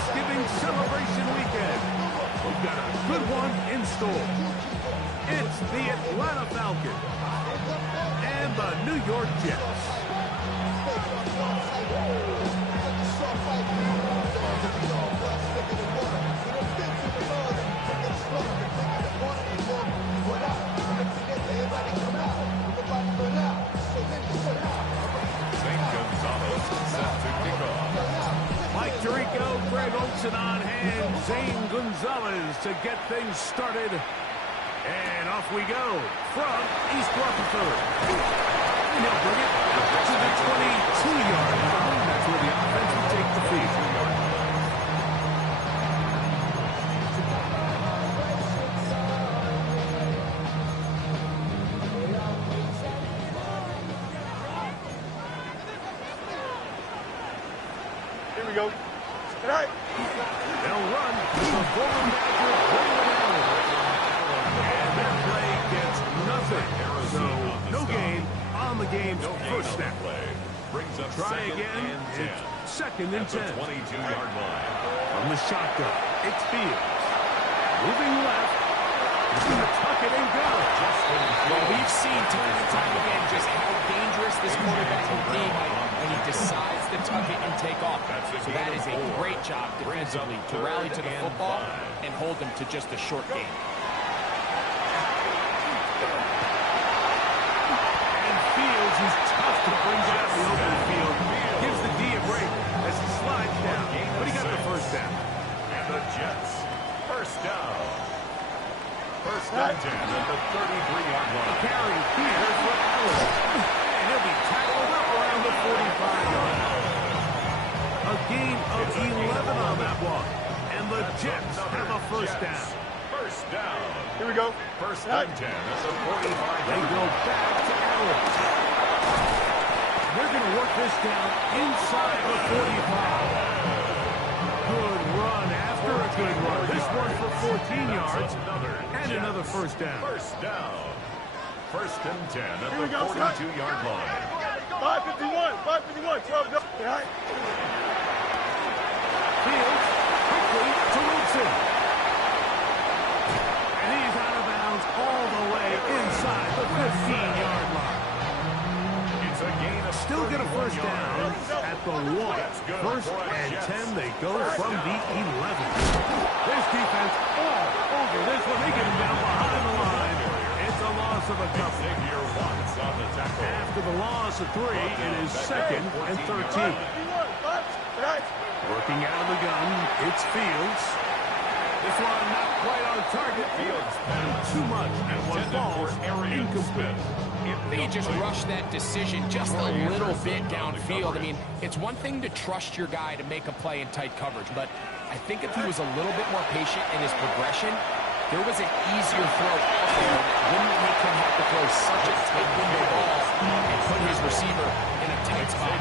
Thanksgiving celebration weekend. We've got a good one in store. It's the Atlanta Falcons and the New York Jets. Mike Tirico, Greg Olson on hand, Zane Gonzalez to get things started. And off we go from East Rutherford. And he'll bring it up to the 22-yard line. That's where the offense will take the field. Here we go. All right. They'll run with the Golden Badger Braylon Allen. And that play gets nothing. So no gain on the game's first snap. Try again. It's second and 10. 22-yard line. From the shotgun, it's Fields. Moving left. He's going to tuck it and go. Well, we've seen time and time again just how dangerous this quarterback can be when he decides to tuck it and take off. So that is a great job defensively to rally to the football and hold them to just a short game. And Fields is tough to bring down the open field. Gives the D a break as he slides down. But he got the first down. And the Jets, first down. First and 10 at the 33-yard line. Carry here for Allen. And he'll be tackled up around the 45-yard line. A gain of 11 on that one. And the Jets have a first down. First down. Here we go. First and 10 at the 45. They go back to Allen. They're going to work this down inside the 45. Good run after a good run. This one for 14 yards and another first down. First down. First and 10 at the 42-yard line. 551, 12 go. All right. Fields quickly to Wilson. And he's out of bounds all the way inside the 15-yard line. It's a gain of Still get a first down at the 1. First and 10, they go from the 11. This defense all over this one. They get him down behind the line. It's a loss of a couple. After the loss of 3, it is second and 13. Working out of the gun, it's Fields. This one not quite on target. Fields too much and one falls incomplete. They just rushed that decision just a little bit downfield. I mean, it's one thing to trust your guy to make a play in tight coverage, but I think if he was a little bit more patient in his progression, there was an easier throw out there that wouldn't make him have to throw such a tight window ball and put his receiver in a tight spot.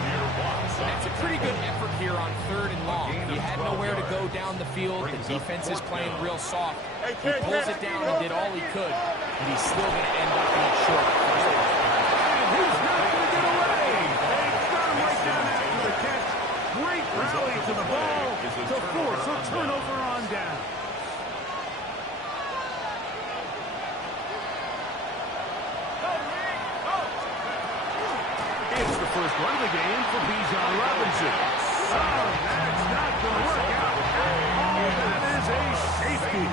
That's a pretty good effort here on 3rd and long. He had nowhere to go down the field. The defense is playing real soft. He pulls it down and did all he could, but he's still going to end up being short. He's not going to get away. They've got him right down after the catch. Great rally to the ball to force a turnover on down. It's the first run of the game for Bijan Robinson. Oh, that's not going to work out at all. That is a safety.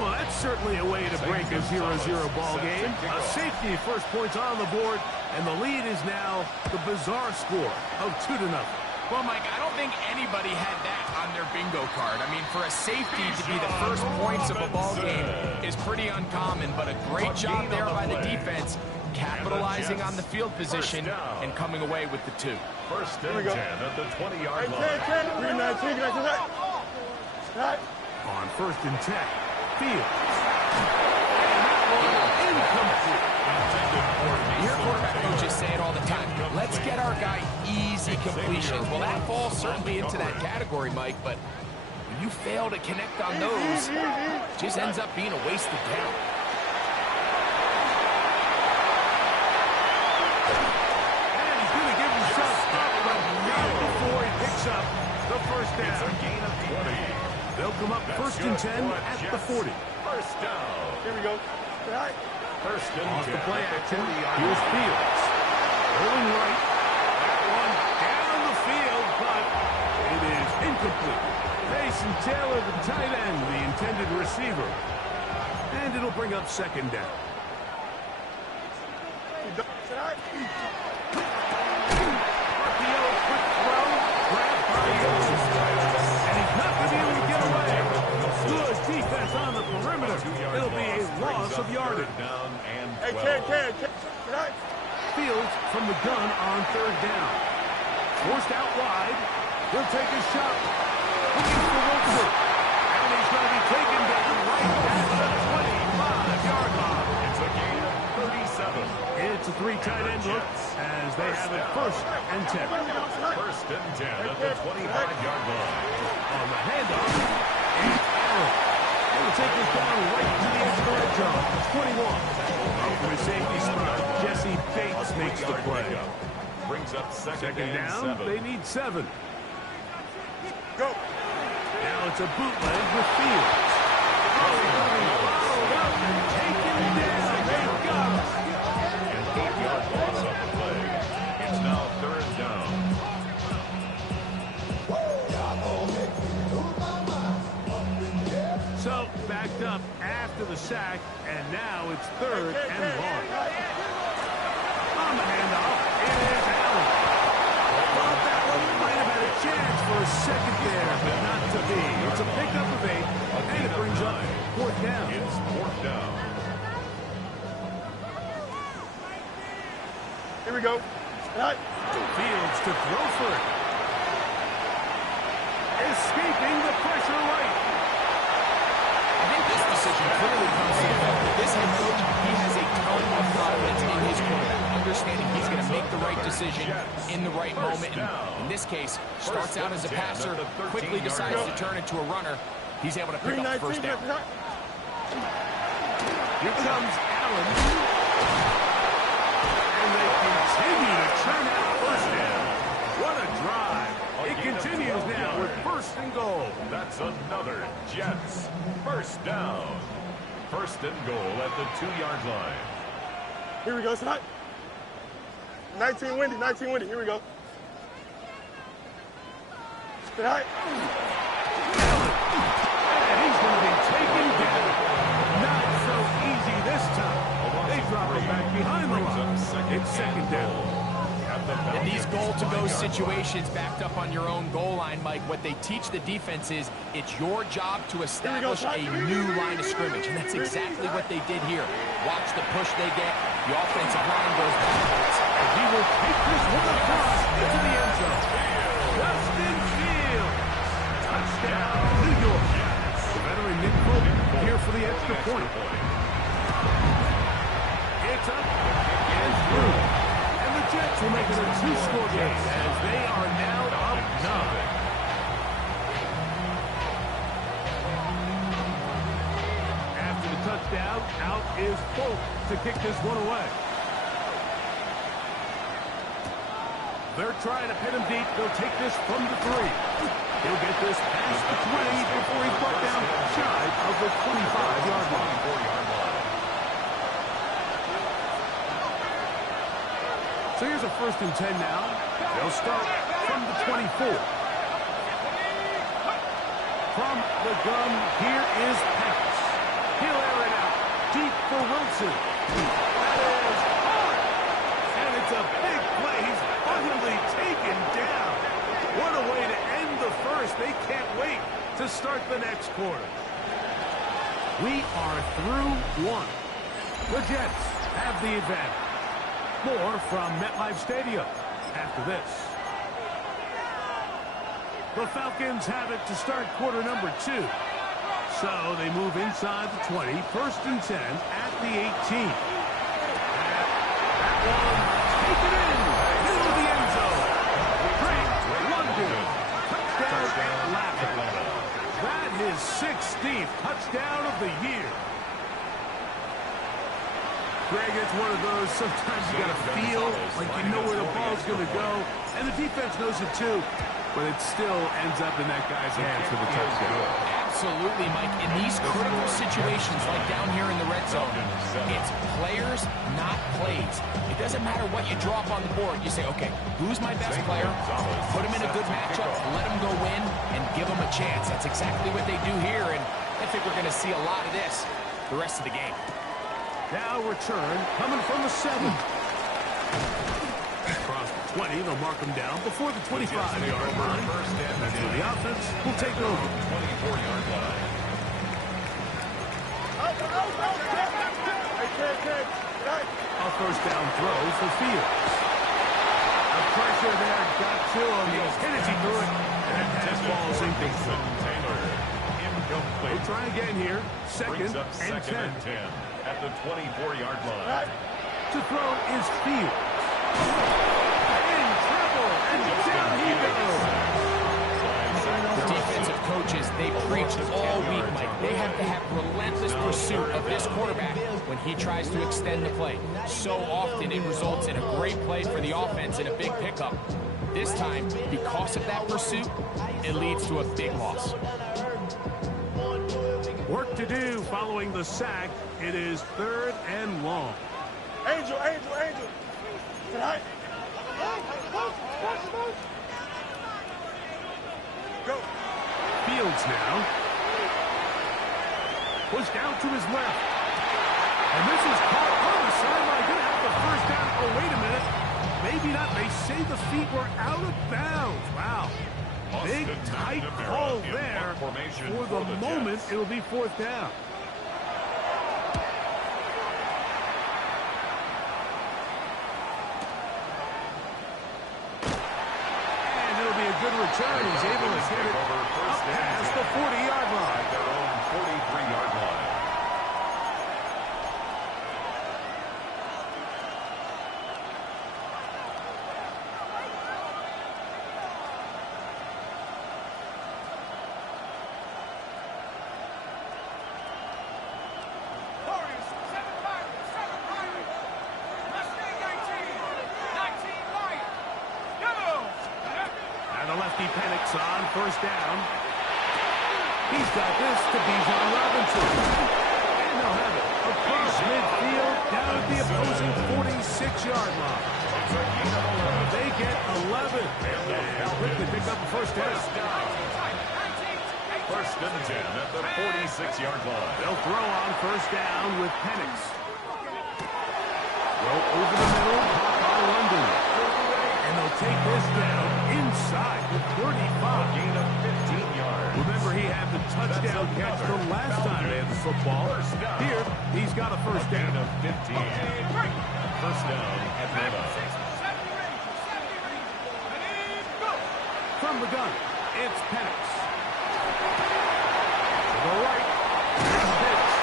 Well, that's certainly a way to break a 0-0 ball game. A safety, first points on the board, and the lead is now the bizarre score of 2-0. Well, Mike, I don't think anybody had that on their bingo card. I mean, for a safety to be the first points of a ball game is pretty uncommon, but a great job there by the defense, capitalizing on the field position and coming away with the 2. First and 10 at the 20-yard line. 10. On first and 10, Fields. And that one incomplete. Your quarterback coaches say it all the time. Let's get our guy easy completions. Well, that falls certainly into that category, Mike, but when you fail to connect on those, it just ends up being a wasted down. And he's going to give himself up, but not before he picks up the first It's a down. gain of 20. They'll come up first and 10 at the 40. First down. Here we go. All right. First and Off 10 the play at the action, 40-yard here's line. Fields. Rolling right. That one down the field, but it is incomplete. Mason Taylor, the tight end, the intended receiver. And it'll bring up second down. Marquio, quick throw, grabbed by Jones. And he's not going to be able to get away. Good defense on the perimeter. It'll be a loss of yardage. Down and Hey, 12. Ken. All right. Fields from the gun on third down. Forced out wide. He'll take his shot. Looking for Wilson. And he's going to be taken down right at the 25-yard line. It's a gain of 37. It's a three tight end look as they have it first and 10. First and 10 at the 25-yard line. On the handoff, and Allen. They will take this down right to the edge of the red zone. 21. From the safety spot, Jesse Bates makes the play. Brings up second Second and down, 7. they need 7. Go. Now it's a bootleg with Fields. Followed up and taken down. They've got him. And 8-yard loss on the play. It's now third down. So backed up after the sack, and now it's third and long. On the handoff, it is Allen. Thought that one might have had a chance for a second there, but not to be. It's a pickup of 8, and it brings up fourth down. It's fourth down. Here we go. All right. Fields to throw for it. Escaping the pressure right. I think this decision clearly comes to the fact that this head coach, he has a ton of confidence in his quarterback, understanding he's going to make the right decision in the right moment. And in this case, starts out as a passer, quickly decides to turn into a runner. He's able to pick up the first down. Here comes Allen. And they continue to churn out first down. What a drive. It continues now with first and goal. That's another Jets. First down. First and goal at the 2-yard line. Here we go. All right. 19 windy. Here we go. All right. And he's going to be taken down. Not so easy this time. They drop him back behind the line. It's second down. In these goal-to-go situations backed up on your own goal line, Mike, what they teach the defense is it's your job to establish a new line of scrimmage, and that's exactly what they did here. Watch the push they get. The offensive line goes backwards. And he will take this one across into the end zone. Justin Fields. Touchdown, New York. The veteran Nick Bolton here for the extra point. It's up and through. And the Jets will make it a 2-score game as they are now up 9. After the touchdown, out is Folk to kick this one away. They're trying to pin him deep. They'll take this from the 3. He'll get this past the 20 before he's brought down shy of the 25-yard line. So here's a first and 10 now. They'll start from the 24. From the gun, here is pass. He'll air it out. Deep for Wilson. That is hard. And it's a big play. He's finally taken down. What a way to end the first. They can't wait to start the next quarter. We are through 1. The Jets have the advantage. More from MetLife Stadium after this. The Falcons have it to start quarter number 2. So they move inside the 20, first and 10 at the 18. That one taken in, middle of the end zone. Drake London, touchdown Atlanta. That is 16th touchdown of the year. Greg, it's one of those, sometimes you got to feel like you know where the ball's going to go. And the defense knows it too, but it still ends up in that guy's hands for the touchdown. Absolutely, Mike. In these critical situations, like down here in the red zone, it's players, not plays. It doesn't matter what you drop on the board. You say, okay, who's my best player? Put him in a good matchup, let him go win, and give him a chance. That's exactly what they do here, and I think we're going to see a lot of this the rest of the game. Now return coming from the 7. Across the 20, they'll mark him down before the 25-yard line. And so the offense will take over. 24-yard line. A first down throw for Fields. The pressure there got to him. He threw it. And that ball's incomplete. We'll try again here. Second and 10. At the 24-yard line. To throw is Fields. In trouble, and down he goes. The defensive coaches, they preached all week, Mike. They have to have relentless pursuit of this quarterback when he tries to extend the play. So often it results in a great play for the offense and a big pickup. This time, because of that pursuit, it leads to a big loss. Work to do following the sack. It is 3rd and long. Angel. Tonight. Go. Fields now. Push down to his left. And this is caught on the sideline. Going to have the first down. Oh, wait a minute. Maybe not. They say the feet were out of bounds. Wow. Big, tight call there. For the moment, it'll be 4th down. And it'll be a good return. He's able to get it up past the 40-yard line. At their own 43-yard line. On first down. He's got this to Bijan Robinson. And they'll have it across midfield down at the opposing 46-yard line. They get 11. And quickly pick up the first down. First and 10 at the 46-yard line. They'll throw on first down with Penix. Throw over the middle, Papa London. And they'll take this down inside the 35. Gain of 15 yards. Remember, he had the touchdown catch the last time they had the football. Here, he's got a first down. Gain of 15. First down at the line. From the gun, it's Penix. To the right, here's Pitts.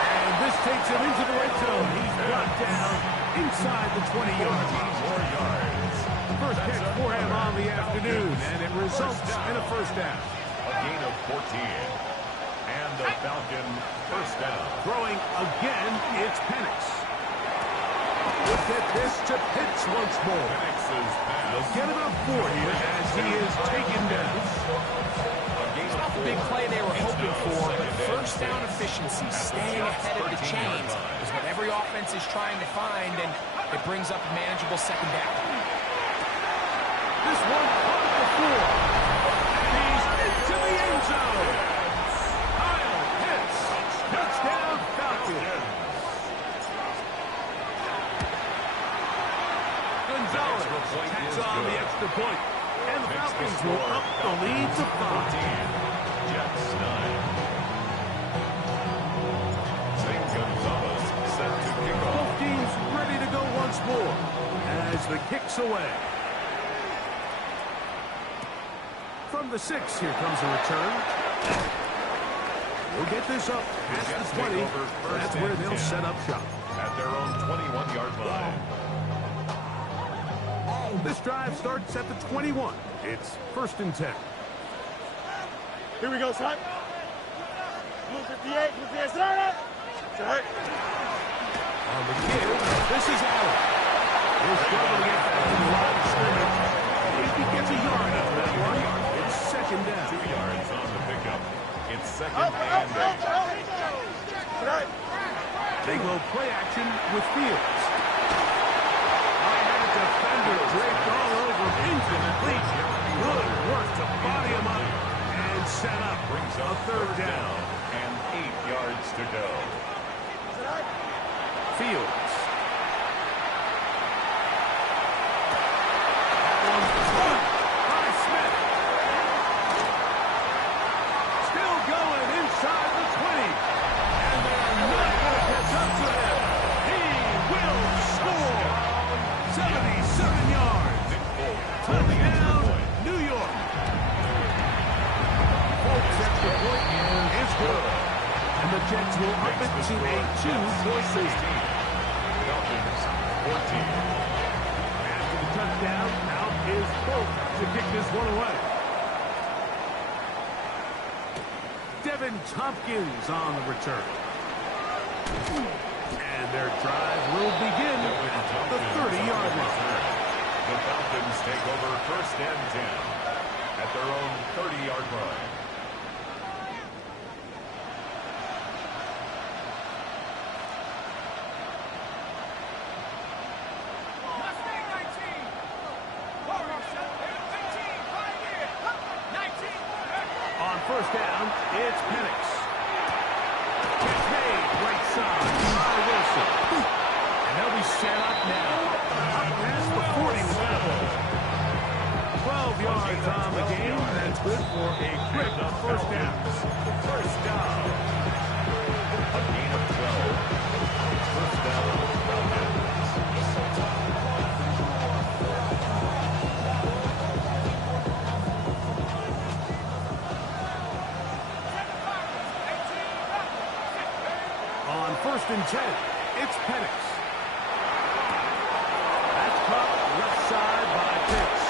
And this takes him into the red zone. He's brought down inside the 20-yard line. 4 yards. First catch for him on the afternoon, and it results in a first down. A gain of 14. And the Falcon first down. Throwing again, it's Penix. We'll get this to Pitts once more. Penix's pass. They'll get about 4 here as he is taken down. It's not the big play they were hoping for, but first down efficiency, staying ahead of the chains, is what every offense is trying to find, and it brings up a manageable second down. This one on the floor. And he's into the end zone. Kyle Pitts. Touchdown Falcons. Gonzalez tacks on the extra point. And the Falcons will up the lead to 5. Jets 9. St. Gonzalez set to kick off. Both teams ready to go once more as the kick's away. From the 6, here comes a return. We'll get this up past the 20. That's where they'll set up shop. At their own 21-yard line. This drive starts at the 21. It's 1st and 10. Here we go, son. Blue 58, start. On the kill, this is Allen. He'll struggle to get back to the line of scrimmage. if he gets a yard out of that one. It's second down. 2 yards on the pickup. It's second and 8. They go play action with Fields. High-headed defender draped all over. Incomplete. Good work to body him up and set up. Brings A up third down. and 8 yards to go. Fields. Jets will up it to a 2-point lead. Dolphins 14. After the touchdown, out is Bolt to kick this one away. Devin Tompkins on the return. And their drive will begin at the 30-yard line. The Falcons take over first and 10 at their own 30-yard line. First down, it's Penix. Catch made, right side, by Wilson. And they'll be set up now. Up past the 40 with that ball. 12 yards on the game. That's good for a quick first down. First down. A gain of 12. First down, Falcons. First and 10. It's Penix. That's caught left side by Pitts.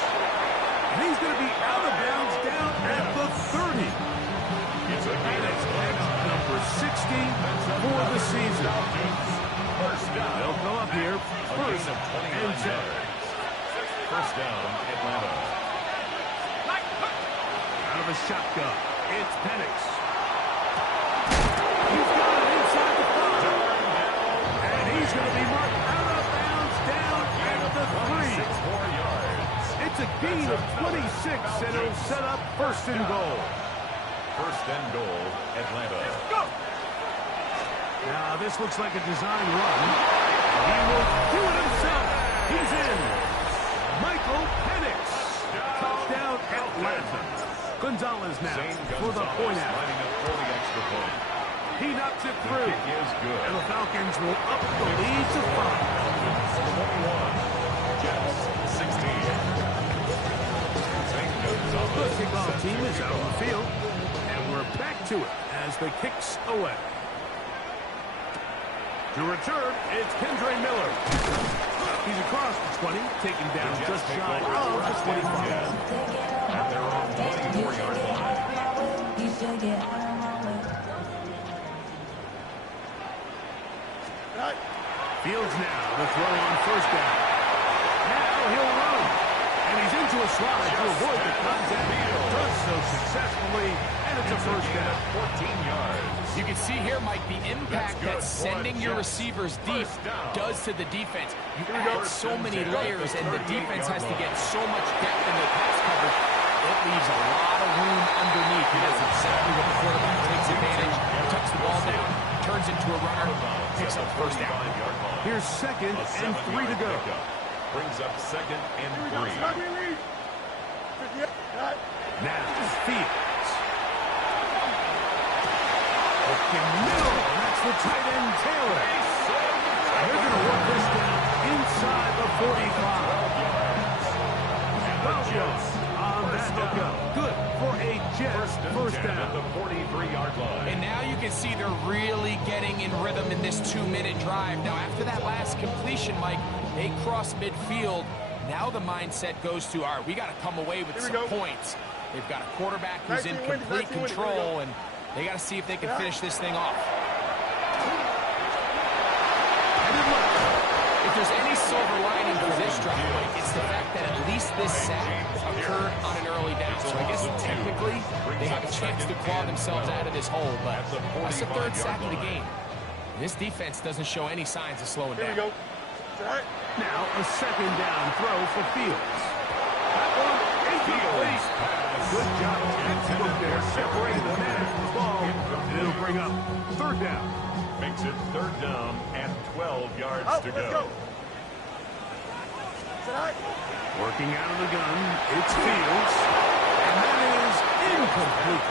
And he's going to be out of bounds down at the 30. It's a gain of number 60 for the season. First down. They'll go up here first of 29 and 10. First down, Atlanta. Out of a shotgun. It's Penix. He's got it inside the 5. And he's going to be marked out of bounds down at the 3. 6 more yards. It's a gain of 26, and it'll set up first and goal. First and goal, Atlanta. Now, this looks like a design run. He will do it himself. He's in. Michael Penix. Touchdown, Atlanta. Gonzalez now for the point out. Lining up for the extra point. He knocks it The through. kick is good. And the Falcons will up the lead to 5. 21. Jets 16. The kickoff team is out on the field. And we're back to it as the kicks away. To return, it's Kendre Miller. He's across the 20, taken down just shy of the 25. At their own 24-yard line. Fields now, the throw on first down. Now he'll run. And he's into a slide to avoid the contact. Does so successfully, and it's a first down. 14 yards. You can see here, Mike, the impact that sending your receivers deep does to the defense. You add so many layers, and the defense has to get so much depth in their pass coverage. It leaves a lot of room underneath. And that's exactly what the quarterback takes advantage. Tucks the ball down, turns into a runner, picks up first down. Here's second and 3 to go. Brings up second and 3. Now, Fields. Looking middle. That's the tight end, Taylor. And they're going to work this down inside the 45. 12 yards on that hookup. Good for a Jets first down. At the 43-yard line. And now you can see they're really getting in rhythm in this 2-minute drive. Now, after that last completion, Mike, they cross midfield. Now the mindset goes to, all right, we got to come away with some points. They've got a quarterback who's in complete control, and they got to see if they can finish this thing off. If the there's any silver lining for this drive, Mike, it's the fact that at least this sack occurred on an early down. So I guess technically they have a chance to claw themselves out of this hole, but that's the third sack of the game. This defense doesn't show any signs of slowing down. Here we go. Right. Now a second down throw for Fields. That one incomplete. Good job. Look there, separating the man from the ball, and it'll bring up third down. Makes it third down and 12 yards to Let's go. go. Right. Working out of the gun, it's Fields, and that is incomplete.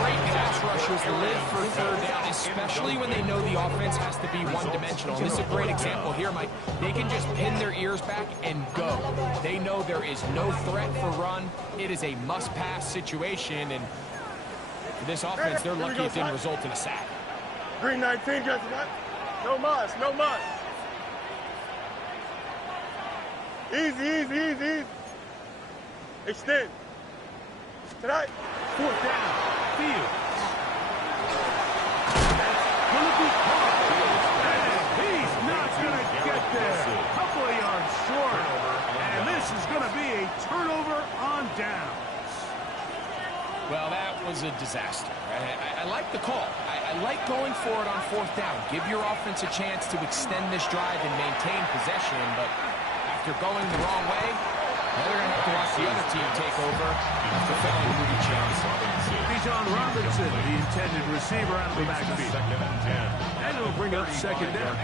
Great pass rushers live for third down, especially when they know the offense has to be one-dimensional. And this is a great example here, Mike. They can just pin their ears back and go. They know there is no threat for run. It is a must-pass situation, and for this offense, they're lucky it didn't result in a sack. Green 19, guys. No mas, no mas. Easy, easy, easy, easy. Extend. Tonight. Fourth down, Fields. That's going to be caught. And he's not going to get there. A couple of yards short. And this is going to be a turnover on downs. Well, that was a disaster. I like the call. I like going for it on fourth down. Give your offense a chance to extend this drive and maintain possession, but after going the wrong way, now they're going to have to watch the other team take over after failing to move each other. Bijan Robinson, the intended receiver out of the backfield. Second and 10. And it'll bring up second down.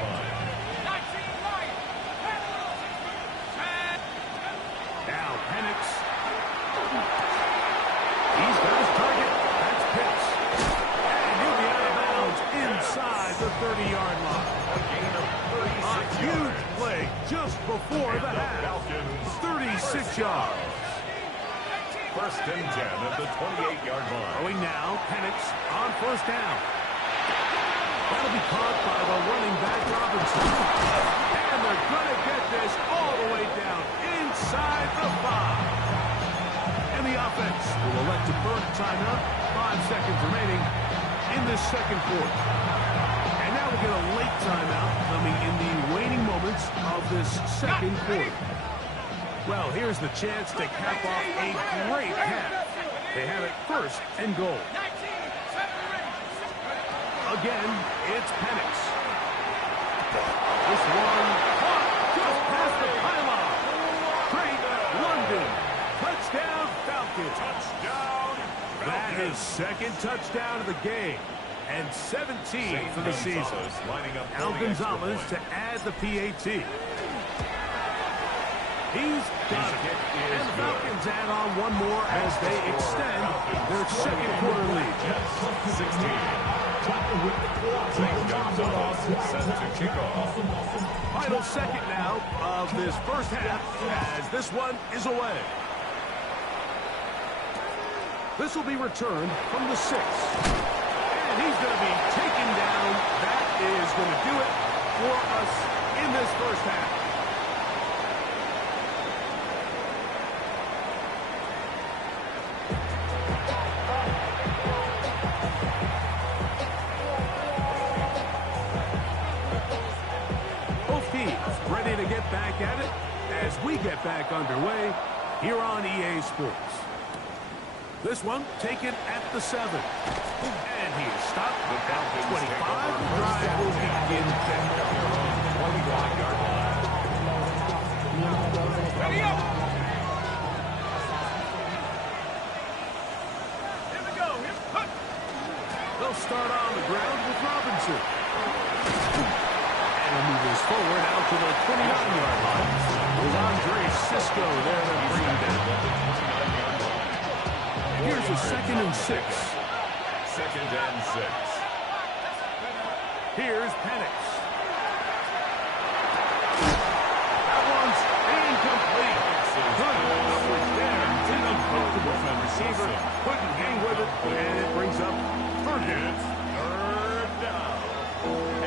Now Penix. He's got his target. That's Pitts. And he'll be out of bounds inside the 30-yard line. A gain of 36 A huge yards. play just before the half. 36 yards. First and 10 at the 28-yard line. Throwing now, Penix on first down. That'll be caught by the running back Robinson. And they're going to get this all the way down inside the 5. And the offense will elect to burn a timeout. 5 seconds remaining in this second quarter. And now we get a late timeout coming in the waning moments of this second quarter. Well, here's the chance to cap off a great half. They have it first and goal. Again, it's Penix. This one caught just past the pylon. Great London. Touchdown Falcons. Touchdown. That is second touchdown of the game. And 17 for the season. Lining up Al for the extra Gonzalez point. to add the PAT. He's got it. And the Falcons add on one more as they extend their second quarter lead. 16. St. Gonzalez set to kick off. Final second now of this first half as this one is away. This will be returned from the 6. And he's going to be taken down. That is going to do it for us in this first half. Both teams ready to get back at it as we get back underway here on EA Sports. This one taken at the 7. And he is stopped at the 25. The drive will begin there. 25-yard line. Ready up! Here we go. They'll start on the ground with Robinson. And he'll move this forward out to the 29-yard line. With Andre Cisco there to bring him down. Here's a second and 6. Second and 6. Here's Penix. That one's incomplete. Good coverage there. An uncomfortable receiver. Couldn't hang with it, and it brings up third down. Third down.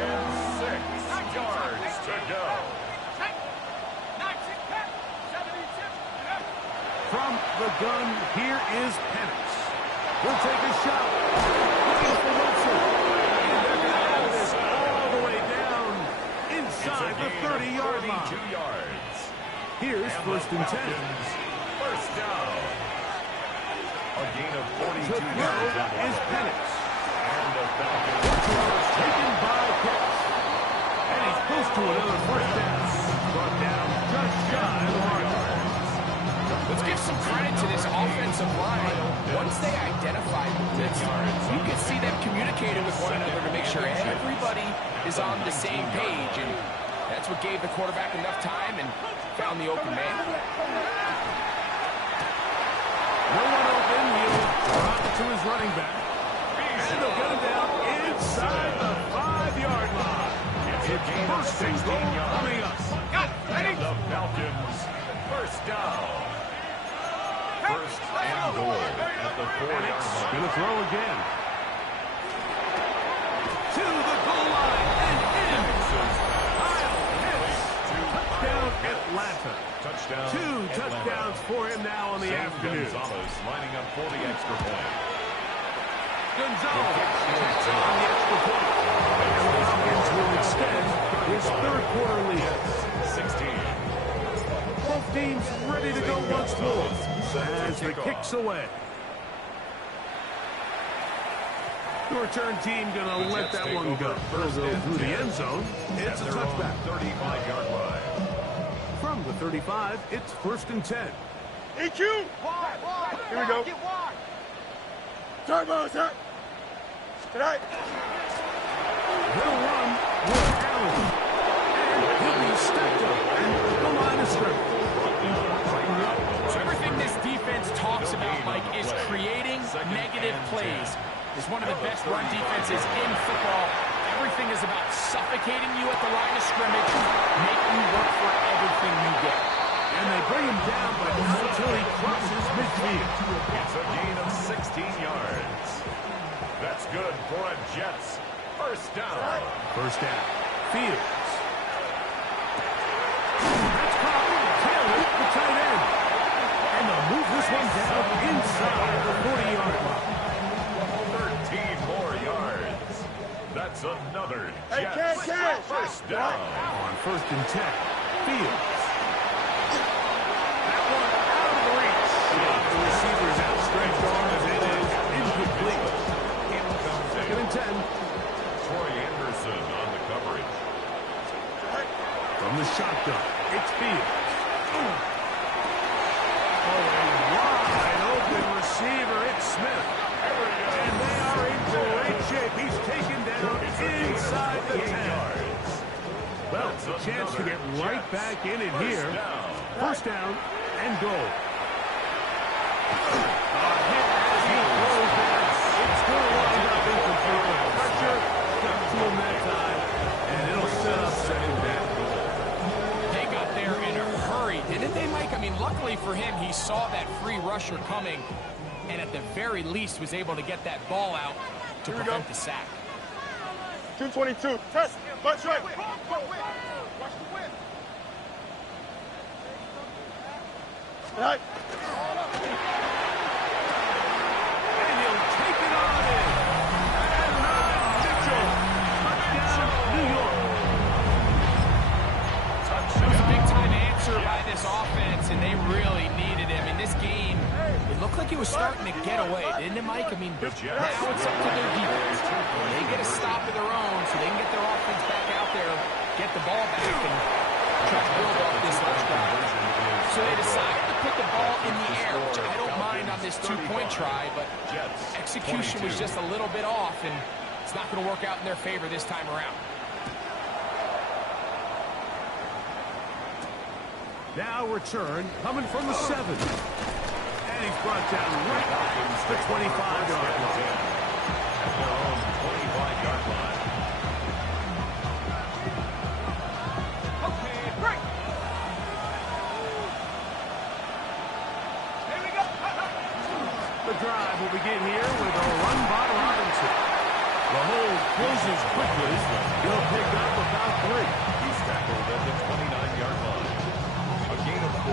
And 6 yards to go. From the gun, here is Penix. He'll take a shot. Looking for Wilson. And they're going to have this all the way down inside inside the 30-yard line. 42 yards. Here's And first and 10. Falcons, first down. A gain of 42 The yards. throw is Penix. And the Falcons Taken by Pitts. And he's close to another first down. Brought down just shy of the mark. Let's give some credit to this offensive line. Once they identified the blitz, you can see them communicating with one another to make sure everybody is on the same page. And that's what gave the quarterback enough time and found the open man. No one open. He'll drop it to his running back. And they'll get him down inside the 5-yard line. It's first and goal coming up. and the Falcons, first down. First and goal at the 4-yard line. Going to throw again. To the goal line and in. Kyle Pitts. Touchdown Atlanta. Touchdown. 2 touchdowns for him now on the afternoon. Gonzalez lining up for the extra point. Gonzalez takes on the extra point. And the Falcons will extend his third-quarter lead. 16. Both teams ready to go once more as the kick's away. The return team going to let that one go. They'll go through the end zone. It's a touchback. 35-yard line. From the 35, it's first and 10. EQ! Here we go. Turbo, sir. Tonight. They'll run with Allen. And he'll be stepped up at the line of scrimmage. So everything this defense talks about, Mike, is creating negative plays. It's one of the best run defenses in football. Everything is about suffocating you at the line of scrimmage, make you work for everything you get. And they bring him down, but not until he crosses midfield. It's a gain of 16 yards. That's good for a Jets first down. First down. Fields. That's caught. Taylor, the tight end. And they'll move this one down inside the 40-yard line. 13 more yards. That's another Hey, Jets catch. first down. On first and 10. Fields. That one out of reach. The receiver's outstretched arm as it is incomplete. Second and 10. Troy Anderson on the coverage. From the shotgun, it's Fields. Oh, a wide open receiver. It's Smith. And they are in great shape. He's taken down inside the 10. Well, it's a chance to get right back in it here. First down and goal. A hit as he throws that. It's going to wind up incomplete. Pressure got to him that time, and it'll set up second down. They got there in a hurry, didn't they, Mike? I mean, luckily for him, he saw that free rusher coming, and at the very least was able to get that ball out to prevent the sack. 222. Test. Butt right. Tonight. And he'll take it on in. And Mitchell. Touchdown, New York. It was a big-time answer by this offense, and they really needed him. In this game, it looked like he was starting to get away, didn't it, Mike? I mean, now it's up to their defense. They get a stop of their own so they can get their offense back out there, get the ball back, and try to build off this last drive. So they decided to put the ball in the air, which I don't mind on this two-point try, but execution was just a little bit off, and it's not going to work out in their favor this time around. Now return coming from the 7. And he's brought down right the 25-yard line. At their own 25-yard line. The drive will begin here with a run by Robinson. The hold closes quickly. He'll pick up about 3. He's tackled at the 29-yard line. A gain of 4.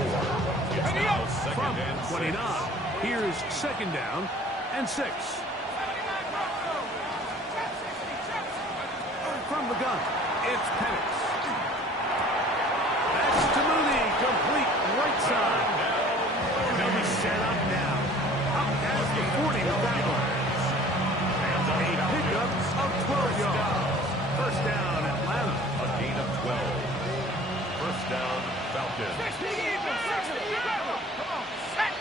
It's now second From and 29. 6. Here's second down and 6. From the gun, it's Penix. right side. And they'll be set up now. Up past the 40 with that one. A pickup of 12 yards. First down, Atlanta. A gain of 12. First down, Falcons. 60 Eagles, 60 Eagles. Come on, set.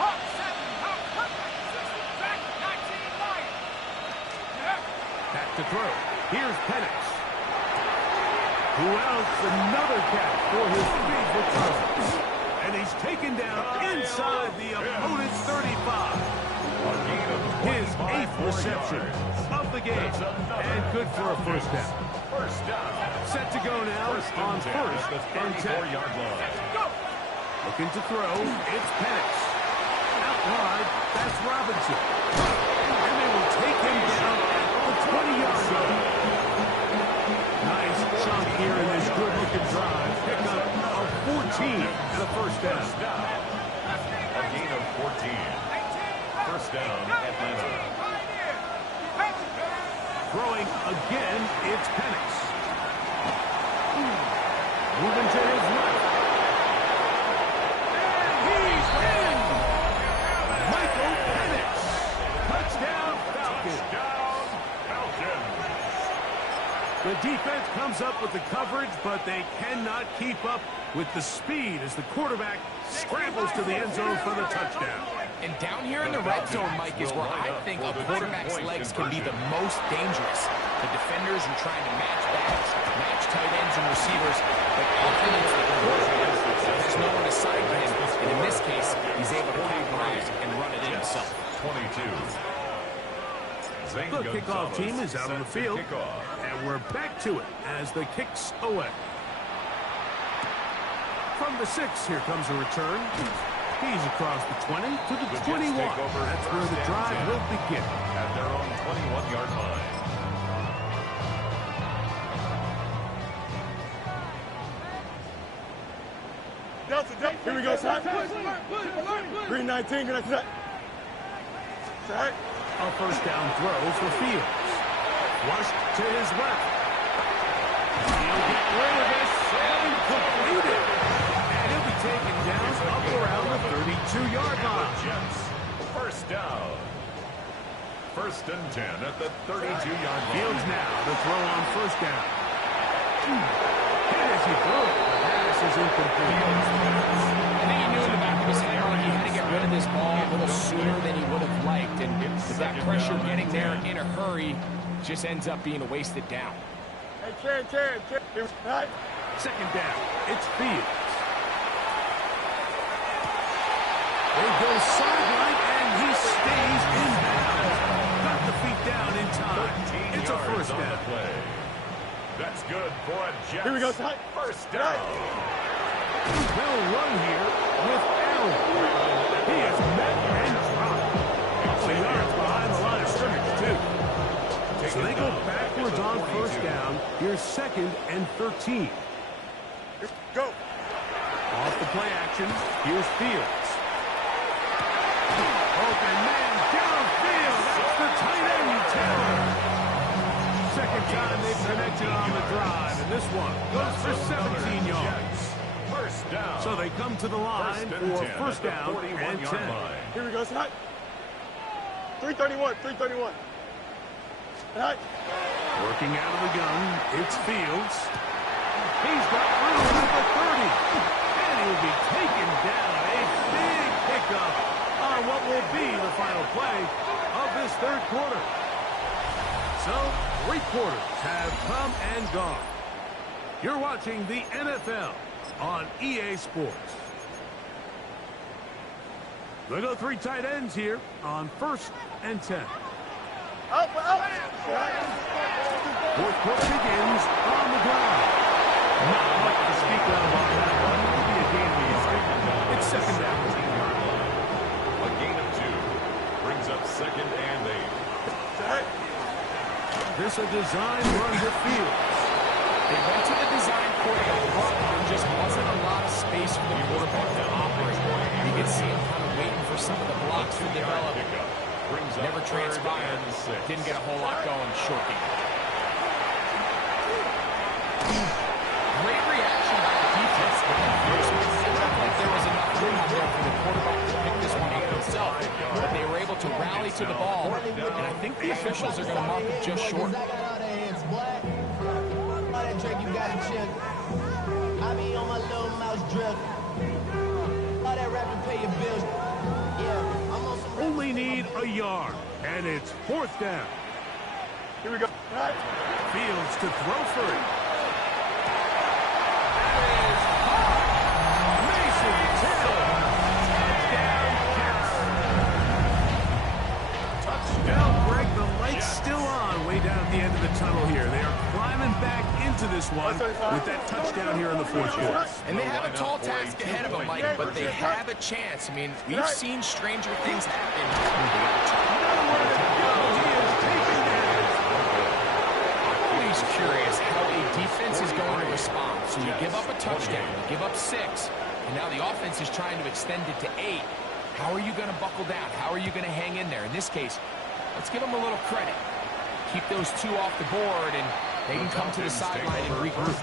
Hawk 7, Hawk, come back. 60 back, 19 Lions. Back to throw. Here's Penix. Who else? Another catch for his favorite Cousins. And he's taken down inside the opponent's 35. His 8th reception of the game. And good for a first down. First down. Set to go now on first and 10. 34-yard line. Looking to throw. It's Penix. Out wide. That's Robinson. And they will take him down at the 20-yard line. Nice chunk here in this good-looking drive. Pick up of 14 and a first down. A gain of 14. First down, Atlanta. Throwing again, it's Penix. Moving to his left. And he's in! Michael Penix. Touchdown, Falcons. The defense comes up with the coverage, but they cannot keep up with the speed as the quarterback scrambles to the end zone for the touchdown. And down here in the red zone, Mike, is where I think a quarterback's legs can be the most dangerous. The defenders are trying to match backs, match tight ends and receivers, but often it's the quarterback. There's no one assigned to him, and in this case, he's able to capitalize and run it in himself. 22. The kickoff team is out on the field, and we're back to it as the kicks away. From the 6, here comes a return. He's across the 20 to the 21. That's where the drive will begin. At their own 21-yard line. Delta, here we go, sir. Green 19, good set. Set. A first down throw for Fields. Flushed to his left. He'll get rid of this and complete it. And he'll be taken down up around the 32-yard line. Jets. First down. First and 10 at the 32-yard line. Fields now to throw on first down. Hit as he threw it. The pass is incomplete. I think he knew in the back of his head he had to get rid of this ball a little sooner than he would have liked. And with that pressure getting there in a hurry, just ends up being a wasted down. Hey, Ken. Right. Second down. It's Fields. They go sideline, and he stays in bounds. Got the feet down in time. It's a first down. Play. That's good for a Jets. Here we go, sir. First down. Well run here with Allen. He is met and dropped. A couple of yards behind the line of scrimmage, too. So they go backwards on first down. Here's second and 13. Go. Off the play action. Here's Fields. Open man downfield. That's the tight end, Taylor. Second time they've connected on the drive, and this one goes for 17 yards. First down. So they come to the line for first down and 10. Here we go, sir. 331. Right. Working out of the gun, it's Fields. He's got room at the 30. And he'll be taken down. A big pickup on what will be the final play of this third quarter. So, 3 quarters have come and gone. You're watching the NFL on EA Sports. They go 3 tight ends here on first and 10. Up. Fourth quarter begins on the ground. Not much to speak of on that one. Maybe a gain of yard. It's second down. A gain of 2 brings up second and 8. This a design run to Fields. They went to the design play up front. There just wasn't a lot of space for the quarterback to operate. You could see him kind of waiting for some of the blocks to develop. Never transpired. Didn't get a whole lot going. Short game. Great reaction by the defense. First, like quarterback to pick this one up himself, but they were able to rally to the ball, and I think the officials are going to mark it just short. I got all the hands, boy. All that drink you got to chill. I be on my little mouse drip. All that rapping, pay your bills. Yeah, I'm on some... Only need a yard, and it's 4th down. Here we go. Fields to throw for it. Touchdown, Greg. The light's still on way down at the end of the tunnel here. They are climbing back into this one with that touchdown here in the 4th quarter. And they have a tall task ahead of them, Mike, but they have a chance. I mean, we've seen stranger things happen. Always curious how a defense is going to respond. So you give up a touchdown, you give up 6, and now the offense is trying to extend it to 8. How are you going to buckle down? How are you going to hang in there? In this case, let's give them a little credit. Keep those 2 off the board, and they can come to the sideline and regroup.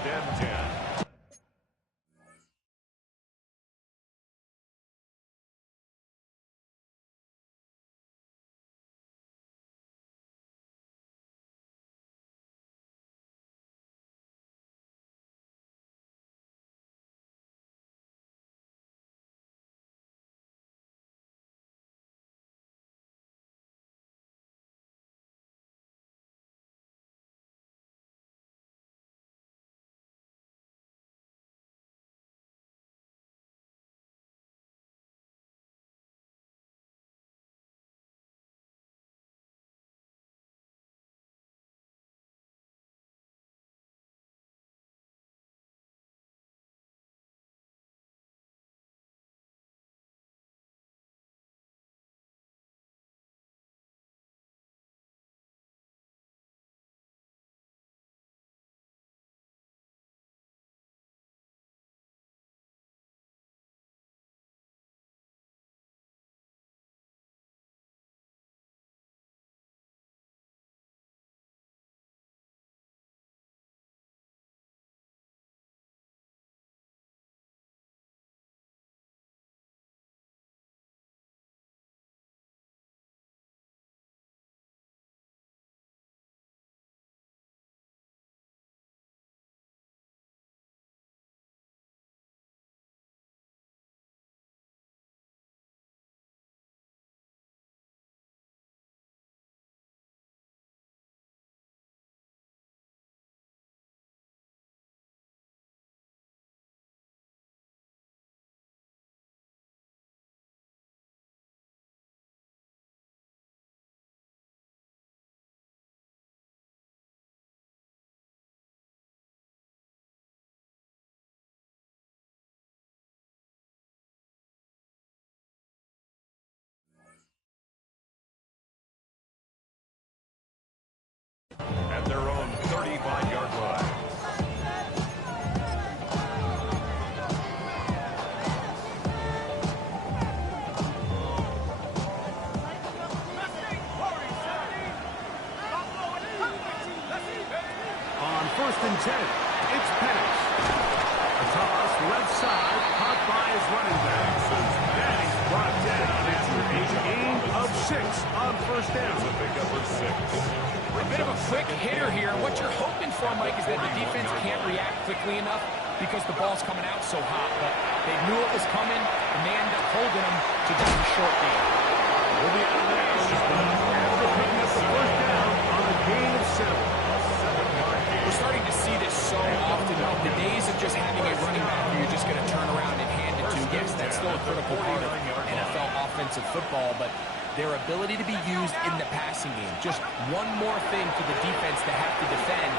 At their own 35-yard line. On 1st and 10, it's Penix. A toss left side, caught by his running back. That is brought down. It's a gain of 6 on 1st down. It's a pickup of 6. A bit of a quick hitter here. What you're hoping for, Mike, is that the defense can't react quickly enough because the ball's coming out so hot. But they knew it was coming, and they end up holding them to just a short gain. We'll be out of bounds after picking up the 1st down on a gain of 7. We're starting to see this so often. The days of just having a running back who you're just going to turn around and hand it to, yes, that's still a critical part of NFL offensive football, but their ability to be used in the passing game. Just one more thing for the defense to have to defend.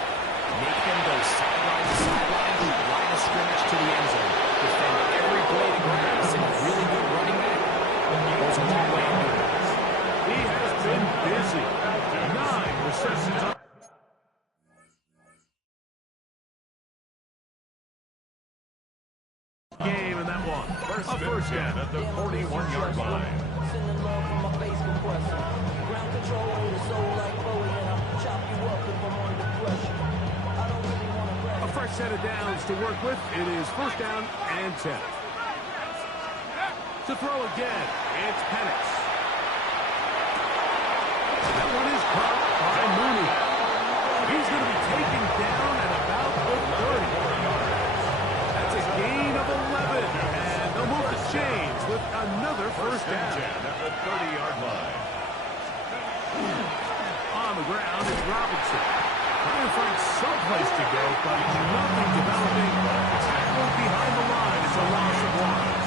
Make them go sideline to sideline, line of scrimmage to the end zone. Defend every blade of grass, and a really good running back goes a long way in doing it. He has been busy. 9 receptions on game in that one. A 1st down at the 41-yard line. Sending love from my face compressor. Ground control with a soul like Bowie, and I'll chop you up if I'm under pressure. I don't really want to rest. A fresh set of downs to work with. It is 1st down and 10. To throw again, it's Penix. That one is caught by Mooney. He's going to be taken down at about the 30. That's a gain of 11. And they'll move the chains with another first down. At the 30-yard line. On the ground is Robinson. Trying to find someplace to go, but nothing developing. Tackled behind the line. It's a loss of one.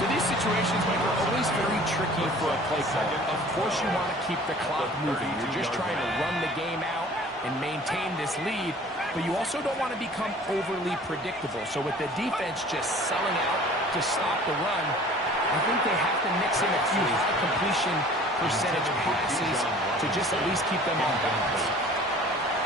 So these situations, Mike, are always very tricky for a play caller. Of course you want to keep the clock moving. You're just trying to run the game out and maintain this lead, but you also don't want to become overly predictable. So with the defense just selling out to stop the run, I think they have to mix in a few high completion percentage passes to just at least keep them on balance.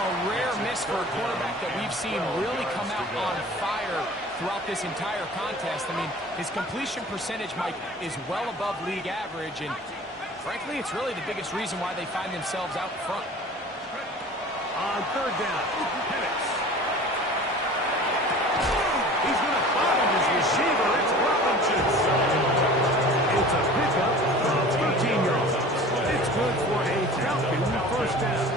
A rare miss for a quarterback that we've seen really come out on fire throughout this entire contest. I mean, his completion percentage, Mike, is well above league average, and frankly, it's really the biggest reason why they find themselves out front. On third down, Penix. He's going to find his receiver. It's Robinson. It's a pickup of 13 yards. It's good for a Falcon first down.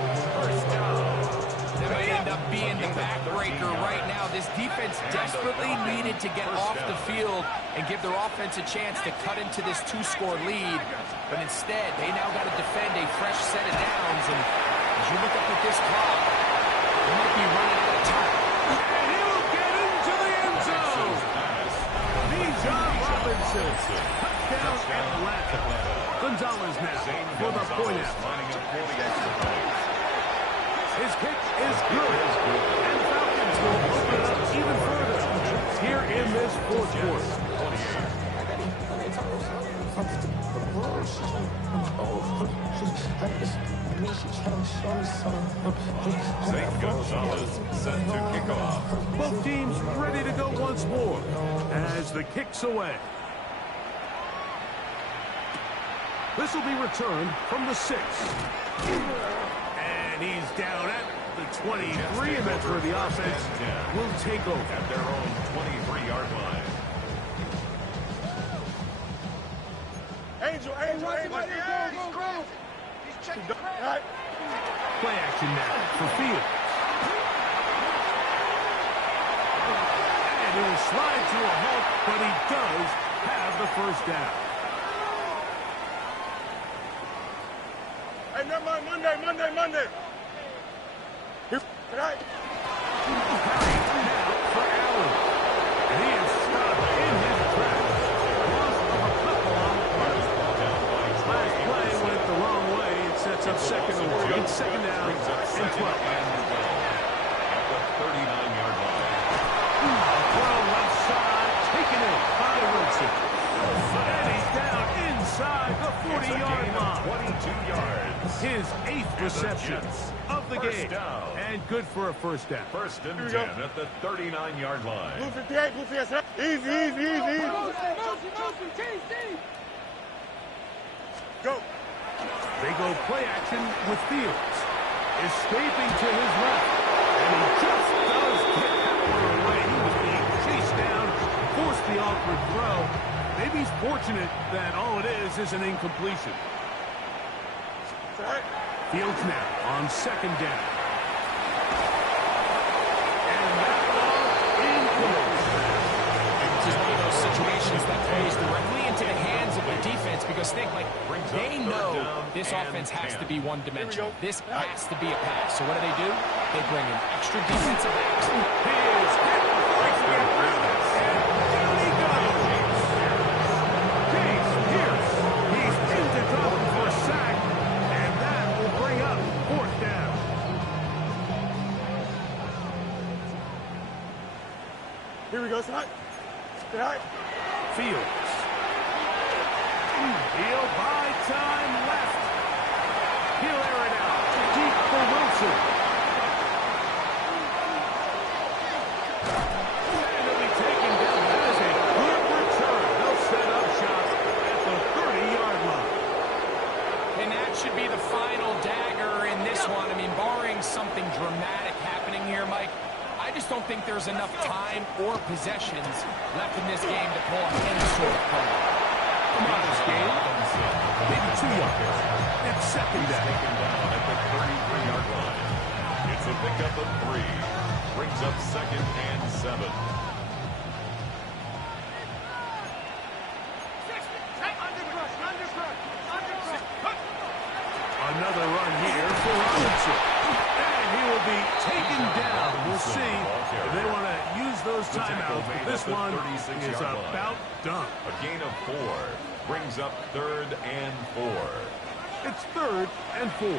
That might end up being the backbreaker right now. This defense desperately needed to get off the field and give their offense a chance to cut into this two-score lead. But instead, they now got to defend a fresh set of downs. And as you look up at this clock, they might be running out of time. And he'll get into the end zone. Bijan Robinson. Touchdown Atlanta. Gonzalez now for the point out. His kick is good. And Falcons will open it up even further here in this fourth quarter. St. Gonzalez set to kick off. Both teams ready to go once more as the kick's away. This will be returned from the 6. And he's down at the 23, and that's where the offense will take over. At their own 23-yard line. Angel. He's checking. Play action now for Fields. And he will slide to a halt, but he does have the first down. Hey, never mind. Monday. Here, tonight. Now for Allen. And he is stopped in his tracks. Loss of a couple on the play. Last play went the wrong way. It sets up second and 12. At the 39-yard line. Throw left side, taken in by Wilson. And he's down inside the 40-yard line. 22 yards. His 8th reception of the First game. down. And good for a first down. First and Here 10 we go. at the 39-yard line. Blue 58. Easy. Go. They go play action with Fields. Escaping to his left. And he just does get that one away. He was being chased down, forced the awkward throw. Maybe he's fortunate that all it is an incompletion. Tonight. Fields now on second down. And that ball incomplete. This is one of those situations that plays directly into the hands of the defense because think, like, they know this offense has to be one-dimensional. This has to be a pass. So what do? They bring in extra defensive backs. He is hit. Breaks the awareness. And down he goes. Case Pierce. He's into trouble for a sack. And that will bring up fourth down. Here we go. Tonight. Fields. He'll buy time left. He'll air it out. Deep for Wilson. And he'll be taken down. That is a good return. They'll set up shop at the 30-yard line. And that should be the final dagger in this one. I mean, barring something dramatic happening here, Mike, I just just don't think there's enough time or possessions left in this game to pull off any sort of comeback. Come on, this game. Maybe 2 yards. It's second down. Taken down at the 33-yard line. It's a pickup of 3. Brings up 2nd and 7. Another run here for Robinson. And he will be taken down. We'll see if they want to use those timeouts. But this one is about done. A gain of 4 brings up 3rd and 4. It's 3rd and 4.